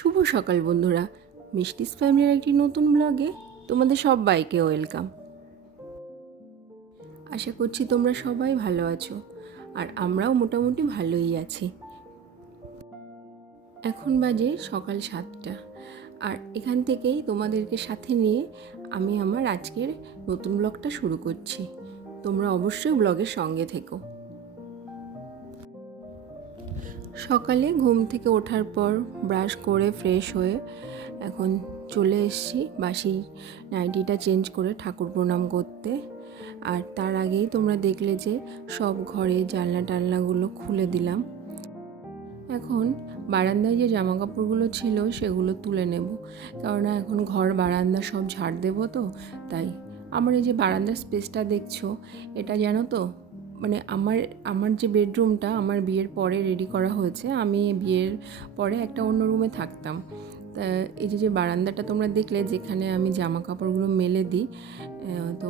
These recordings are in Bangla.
শুভ সকাল বন্ধুরা, মিষ্টিস ফ্যামিলির একটি নতুন ব্লগে তোমাদের সবাইকে ওয়েলকাম। আশা করছি তোমরা সবাই ভালো আছো, আর আমরাও মোটামুটি ভালোই আছি। এখন বাজে সকাল 7টা, আর এখান থেকেই তোমাদেরকে সাথে নিয়ে আমি আমার আজকের নতুন ব্লগটা শুরু করছি। তোমরা অবশ্যই ব্লগের সঙ্গে থেকো। সকালে ঘুম থেকে ওঠার পর ব্রাশ করে ফ্রেশ হয়ে এখন চলে এসেছি বাসি নাইটিটা চেঞ্জ করে ঠাকুর প্রণাম করতে। আর তার আগেই তোমরা দেখলে যে সব ঘরে জানলা টালনাগুলো খুলে দিলাম। এখন বারান্দায় যে জামা কাপড়গুলো ছিল সেগুলো তুলে নেব, কেননা এখন ঘর বারান্দা সব ঝাড় দেবো, তো তাই। আমার এই যে বারান্দার স্পেসটা দেখছো, এটা জানো তো মানে আমার যে বেডরুমটা আমার বিয়ের পরে রেডি করা হয়েছে। আমি বিয়ের পরে একটা অন্য রুমে থাকতাম। তা এই যে বারান্দাটা তোমরা দেখলে, যেখানে আমি জামা কাপড়গুলো মেলে দিই, তো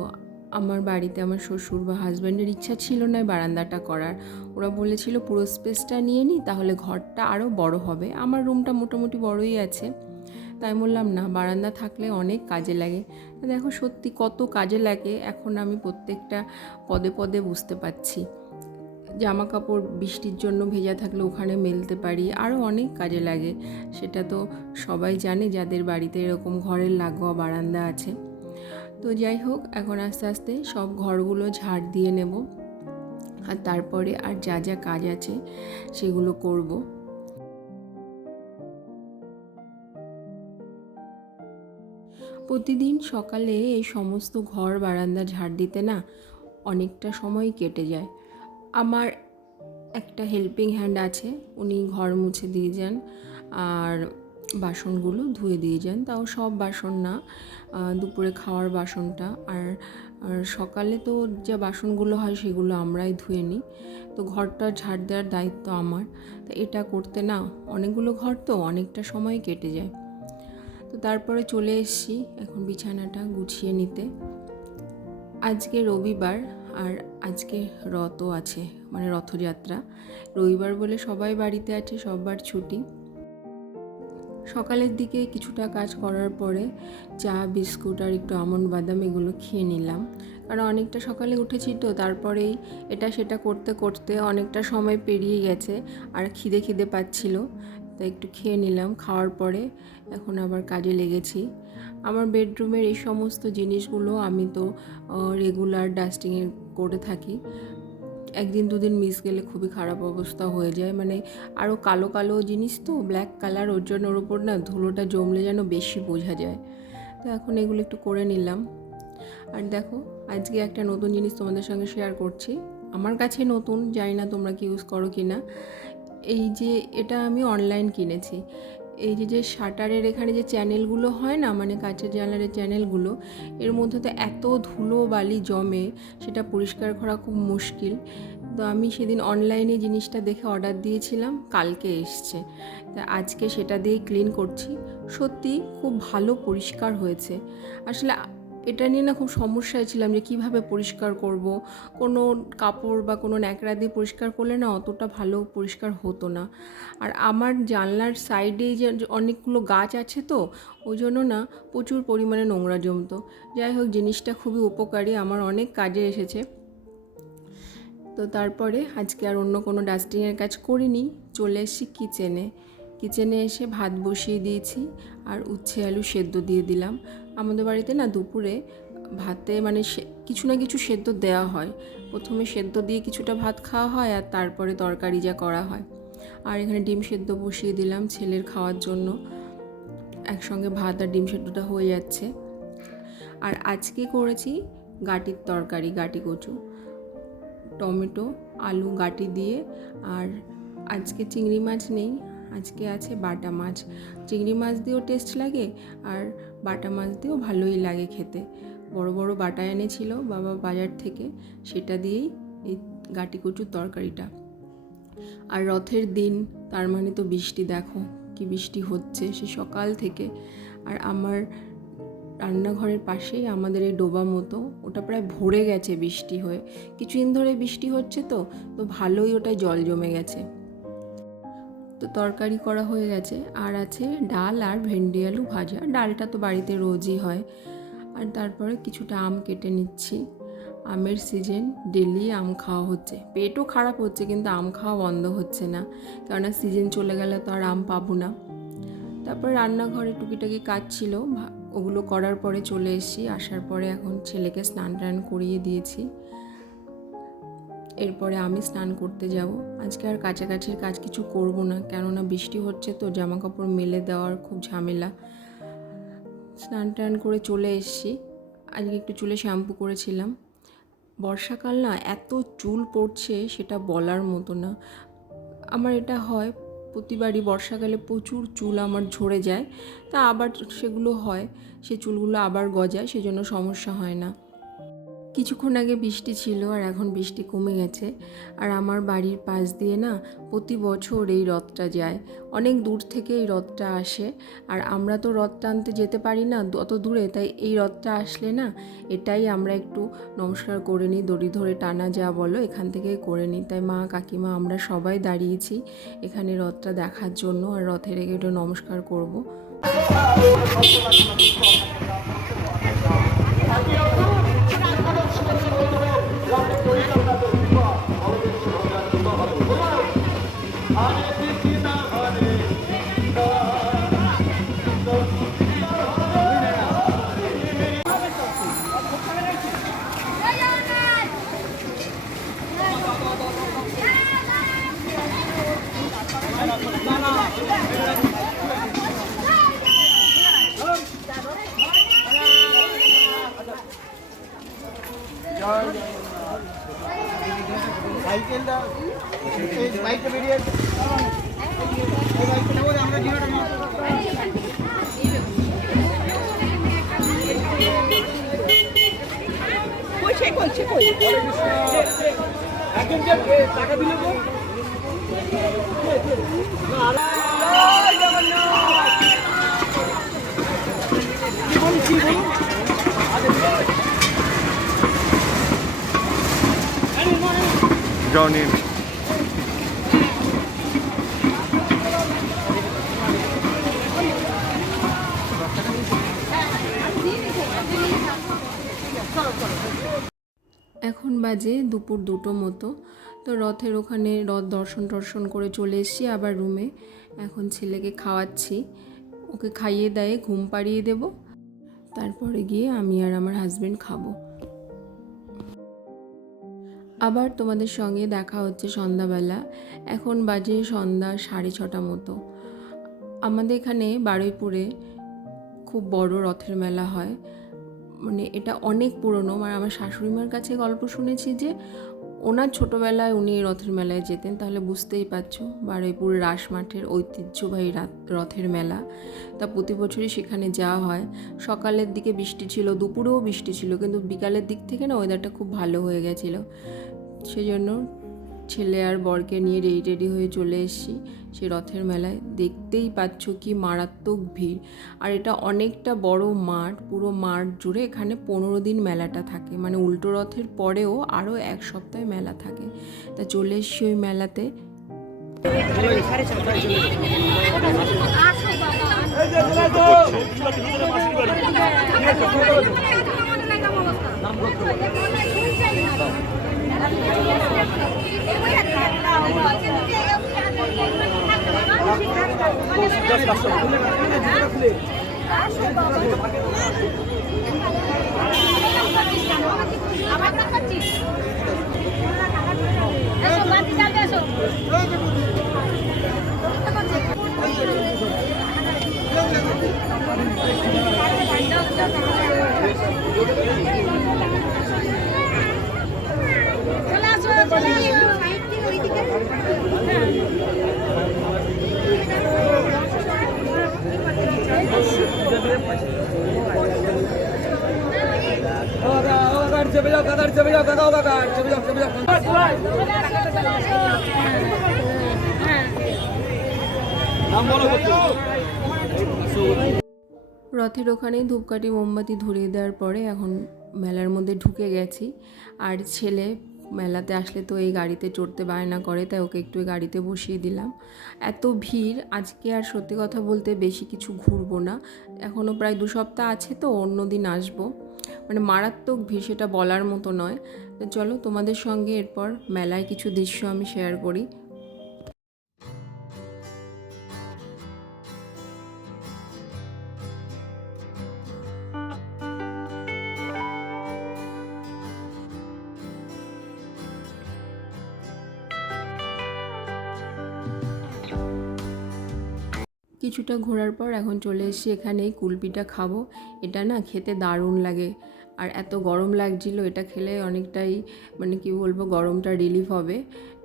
আমার বাড়িতে আমার শ্বশুর বা হাজব্যান্ডের ইচ্ছা ছিল না বারান্দাটা করার। ওরা বলেছিল পুরো স্পেসটা নিয়ে নিই, তাহলে ঘরটা আরও বড় হবে। আমার রুমটা মোটামুটি বড়ই আছে, তাই বললাম না, বারান্দা থাকলে অনেক কাজে লাগে। দেখো সত্যি কত কাজে লাগে এখন আমি প্রত্যেকটা পদে পদে বুঝতে পারছি। জামা কাপড় বৃষ্টির জন্য ভেজা থাকলে ওখানে মেলতে পারি, আরও অনেক কাজে লাগে। সেটা তো সবাই জানে যাদের বাড়িতে এরকম ঘরের লাগোয়া বারান্দা আছে। তো যাই হোক, এখন আস্তে আস্তে সব ঘরগুলো ঝাড় দিয়ে নেব, আর তারপরে আর যা যা কাজ আছে সেগুলো করব। প্রতিদিন সকালে এই সমস্ত ঘর বারান্দা ঝাড় দিতে না অনেকটা সময় কেটে যায়। আমার একটা হেল্পিং হ্যান্ড আছে, উনি ঘর মুছে দিয়ে যান আর বাসনগুলো ধুয়ে দিয়ে যান। তাও সব বাসন না, দুপুরে খাওয়ার বাসনটা আর সকালে তো যে বাসনগুলো হয় সেগুলো আমরাই ধুয়ে নিই। তো ঘরটা ঝাড় দেওয়ার দায়িত্ব আমার। তো এটা করতে না অনেকগুলো ঘর তো অনেকটা সময় কেটে যায়। তো তারপরে চলে এসেছি এখন বিছানাটা গুছিয়ে নিতে। আজকে রবিবার, আর আজকে রথও আছে, মানে রথযাত্রা। রবিবার বলে সবাই বাড়িতে আছে, সবার ছুটি। সকালের দিকে কিছুটা কাজ করার পরে চা বিস্কুট আর একটু আমন্ড বাদাম এগুলো খেয়ে নিলাম, কারণ অনেকটা সকালে উঠেছি তো, তারপরেই এটা সেটা করতে করতে অনেকটা সময় পেরিয়ে গেছে আর খিদে পাচ্ছিল, তাই একটু খেয়ে নিলাম। খাওয়ার পরে এখন আবার কাজে লেগেছি। আমার বেডরুমের এই সমস্ত জিনিসগুলো আমি তো রেগুলার ডাস্টিং করে থাকি। একদিন দুদিন মিস গেলে খুবই খারাপ অবস্থা হয়ে যায়, মানে আরও কালো কালো জিনিস তো, ব্ল্যাক কালার, ওর জন্য ওর ওপর না ধুলোটা জমলে যেন বেশি বোঝা যায়। তো এখন এগুলো একটু করে নিলাম। আর দেখো, আজকে একটা নতুন জিনিস তোমাদের সঙ্গে শেয়ার করছি। আমার কাছে নতুন, জানি না তোমরা কি ইউজ করো কি না। এই যে এটা আমি অনলাইন কিনেছি। এই যে শাটারের এখানে যে চ্যানেলগুলো হয় না, মানে কাঁচের জানলার চ্যানেলগুলো, এর মধ্যে তো এত ধুলো বালি জমে, সেটা পরিষ্কার করা খুব মুশকিল। তো আমি সেদিন অনলাইনে জিনিসটা দেখে অর্ডার দিয়েছিলাম, কালকে এসছে। তা আজকে সেটা দিয়েই ক্লিন করছি। সত্যি খুব ভালো পরিষ্কার হয়েছে। আসলে এটা নিয়ে না খুব সমস্যায় ছিলাম যে কীভাবে পরিষ্কার করব। কোনো কাপড় বা কোনো ন্যাকড়া দিয়ে পরিষ্কার করলে না অতটা ভালো পরিষ্কার হতো না। আর আমার জানলার সাইডে যে অনেকগুলো গাছ আছে তো, ওই জন্য না প্রচুর পরিমাণে নোংরা জমতো। যাই হোক, জিনিসটা খুবই উপকারী, আমার অনেক কাজে এসেছে। তো তারপরে আজকে আর অন্য কোনো ডাস্টিংয়ের কাজ করিনি, চলে এসেছি কিচেনে এসে ভাত বসিয়ে দিয়েছি আর উচ্ছে আলু সেদ্ধ দিয়ে দিলাম। আমাদের বাড়িতে না দুপুরে ভাতে মানে কিছু না কিছু সেদ্ধ দেওয়া হয়। প্রথমে সেদ্ধ দিয়ে কিছুটা ভাত খাওয়া হয়, আর তারপরে তরকারি যা করা হয়। আর এখানে ডিম সেদ্ধ বসিয়ে দিলাম ছেলের খাওয়ার জন্য। একসঙ্গে ভাত আর ডিম সেদ্ধটা হয়ে যাচ্ছে। আর আজকে করেছি গাটির তরকারি, গাটি কচু, টমেটো আলু গাটি দিয়ে। আর আজকে চিংড়ি মাছ নেই, আজকে আছে বাটা মাছ। চিংড়ি মাছ দিয়েও টেস্ট লাগে, আর বাটা মাছ দিয়েও ভালোই লাগে খেতে। বড় বড় বাটা এনেছিল বাবা বাজার থেকে, সেটা দিয়েই এই গাটি কচুর তরকারিটা। আর রথের দিন, তার মানে তো বৃষ্টি, দেখো কি বৃষ্টি হচ্ছে সে সকাল থেকে। আর আমার রান্নাঘরের পাশেই আমাদের এই ডোবা মতো, ওটা প্রায় ভরে গেছে বৃষ্টি হয়ে। কিছুদিন ধরে বৃষ্টি হচ্ছে তো ভালোই ওটায় জল জমে গেছে। তো তরকারি করা হয়ে গেছে, আর আছে ডাল আর ভেন্ডি আলু ভাজা। ডালটা তো বাড়িতে রোজই হয়। আর তারপরে কিছুটা আম কেটে নিচ্ছি। আমের সিজন, ডেলি আম খাওয়া হচ্ছে। পেটও খারাপ হচ্ছে কিন্তু আম খাওয়া বন্ধ হচ্ছে না, কেননা সিজন চলে গেলে তো আর আম পাবো না। তারপর রান্নাঘরে টুকিটাকি কাজ ছিল, ওগুলো করার পরে চলে এসেছি। আসার পরে এখন ছেলেকে স্নান টান করিয়ে দিয়েছি। এরপরে আমি স্নান করতে যাব। আজকে আর কাছাকাছির কাজ কিছু করব না, কেননা বৃষ্টি হচ্ছে তো জামা কাপড় মেলে দেওয়ার খুব ঝামেলা। স্নান টান করে চলে এসেছি। আজকে একটু চুলে শ্যাম্পু করেছিলাম। বর্ষাকাল না, এত চুল পড়ছে সেটা বলার মতো না। আমার এটা হয় প্রতিবারই, বর্ষাকালে প্রচুর চুল আমার ঝরে যায়, তা আবার সেগুলো হয়, সে চুলগুলো আবার গজায়, সেজন্য সমস্যা হয় না। কিছুক্ষণ আগে বৃষ্টি ছিল আর এখন বৃষ্টি কমে গেছে। আর আমার বাড়ির পাশ দিয়ে না প্রতি বছর এই রথটা যায়, অনেক দূর থেকে এই রথটা আসে। আর আমরা তো রথ টানতে যেতে পারি না অত দূরে, তাই এই রথটা আসলে না এটাই আমরা একটু নমস্কার করে নিই, দড়ি ধরে টানা যা বলো এখান থেকেই করে নিই। তাই মা কাকিমা আমরা সবাই দাঁড়িয়েছি এখানে রথটা দেখার জন্য, আর রথের একটু নমস্কার করব। সাইকেলটা বাইকটা বেরিয়ে আমরা জিরোটা টাকা দিলে জনি এখন বাজে দুপুর 2টো মতো। তো রথের ওখানে রথ দর্শন করে চলে এসেছি আবার রুমে। এখন ছেলেকে খাওয়াচ্ছি, ওকে খাইয়ে দায়ে ঘুম পাড়িয়ে দেব, তারপরে গিয়ে আমি আর আমার হাজব্যান্ড খাবো। আবার তোমাদের সঙ্গে দেখা হচ্ছে সন্ধ্যাবেলা। এখন বাজে সন্ধ্যা 6:30 মতো। আমাদের এখানে বারুইপুরে খুব বড় রথের মেলা হয়, মানে এটা অনেক পুরনো। মানে আমার শাশুড়িমার কাছে গল্প শুনেছি যে ওনার ছোটোবেলায় উনি এই রথের মেলায় যেতেন, তাহলে বুঝতেই পারছো বারুইপুর রাস মাঠের ঐতিহ্যবাহী রথের মেলা। তা প্রতি বছরই সেখানে যাওয়া হয়। সকালের দিকে বৃষ্টি ছিল, দুপুরেও বৃষ্টি ছিল, কিন্তু বিকালের দিক থেকে না ওয়েদারটা খুব ভালো হয়ে গেছিলো, সেজন্য ছেলে আর বরকে নিয়ে রেডি হয়ে চলে এসেছি সে রথের মেলায়। দেখতেই পাচ্ছ কি মারাত্মক ভিড়। আর এটা অনেকটা বড় মাঠ, পুরো মাঠ জুড়ে এখানে 15 দিন মেলাটা থাকে, মানে উল্টো রথের পরেও আরও 1 সপ্তাহ মেলা থাকে। তা চলে এসেছি ওই মেলাতে। রথের ওখানেই ধূপকাঠি মোমবাতি ধরিয়ে দেওয়ার পরে এখন মেলার মধ্যে ঢুকে গেছি। আর ছেলে মেলাতে আসলে তো এই গাড়িতে চড়তে বায়না করে, তাই ওকে একটু এই গাড়িতে বসিয়ে দিলাম। এত ভিড় আজকে আর সত্যি কথা বলতে বেশি কিছু ঘুরবো না, এখনও প্রায় 2 সপ্তাহ আছে, তো অন্য দিন আসবো। মানে মারাত্মক ভিড়, সেটা বলার মতো নয়। তো চলো তোমাদের সঙ্গে এরপর মেলায় কিছু দৃশ্য আমি শেয়ার করি। কিছুটা ঘোরার পর এখন চলে এসেছি এখানে কুলপিটা খাবো। এটা না খেতে দারুণ লাগে, আর এত গরম লাগছিল, এটা খেলে অনেকটাই মানে কি বলবো গরমটা রিলিফ হবে।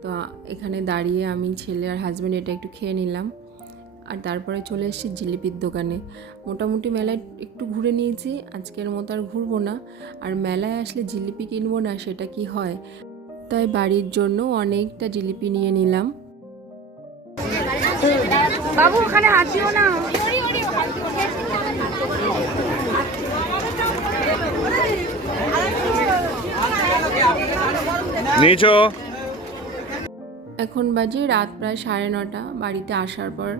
তো এখানে দাঁড়িয়ে আমি, ছেলে আর হাজব্যান্ড এটা একটু খেয়ে নিলাম। আর তারপরে চলে এসেছি জিলিপির দোকানে। মোটামুটি মেলায় একটু ঘুরে নিয়েছি, আজকের মতো আর ঘুরবো না। আর মেলায় আসলে জিলিপি কিনবো না সেটা কি হয়, তাই বাড়ির জন্য অনেকটা জিলিপি নিয়ে নিলাম। বাবু ওখানে হাত দিও না। নিচো এখন বাজে রাত প্রায় 9:30। বাড়িতে আসার পর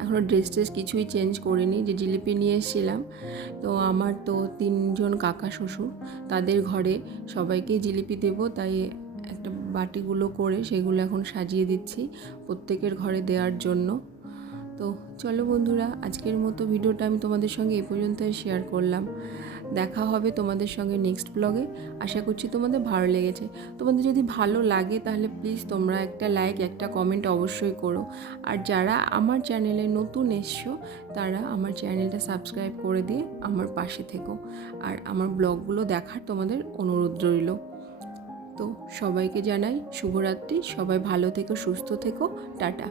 এখনও ড্রেস ট্রেস কিছুই চেঞ্জ করিনি, যে জিলিপি নিয়ে এসেছিলাম। তো আমার তো 3 জন কাকা শ্বশুর, তাদের ঘরে সবাইকেই জিলিপি দেবো, তাই একটা বাটিগুলো করে সেগুলো এখন সাজিয়ে দিচ্ছি প্রত্যেকের ঘরে দেওয়ার জন্য। তো চলো বন্ধুরা, আজকের মতো ভিডিওটা আমি তোমাদের সঙ্গে এই পর্যন্তই শেয়ার করলাম। দেখা হবে তোমাদের সঙ্গে নেক্সট ব্লগে। আশা করছি তোমাদের ভালো লেগেছে। তোমাদের যদি ভালো লাগে তাহলে প্লিজ তোমরা একটা লাইক, একটা কমেন্ট অবশ্যই করো। আর যারা আমার চ্যানেলে নতুন এসছো তারা আমার চ্যানেলটা সাবস্ক্রাইব করে দিয়ে আমার পাশে থেকো, আর আমার ব্লগগুলো দেখার তোমাদের অনুরোধ রইল। তো সবাইকে জানাই শুভরাত্রি, সবাই ভালো থেকো, সুস্থ থেকো, টাটা।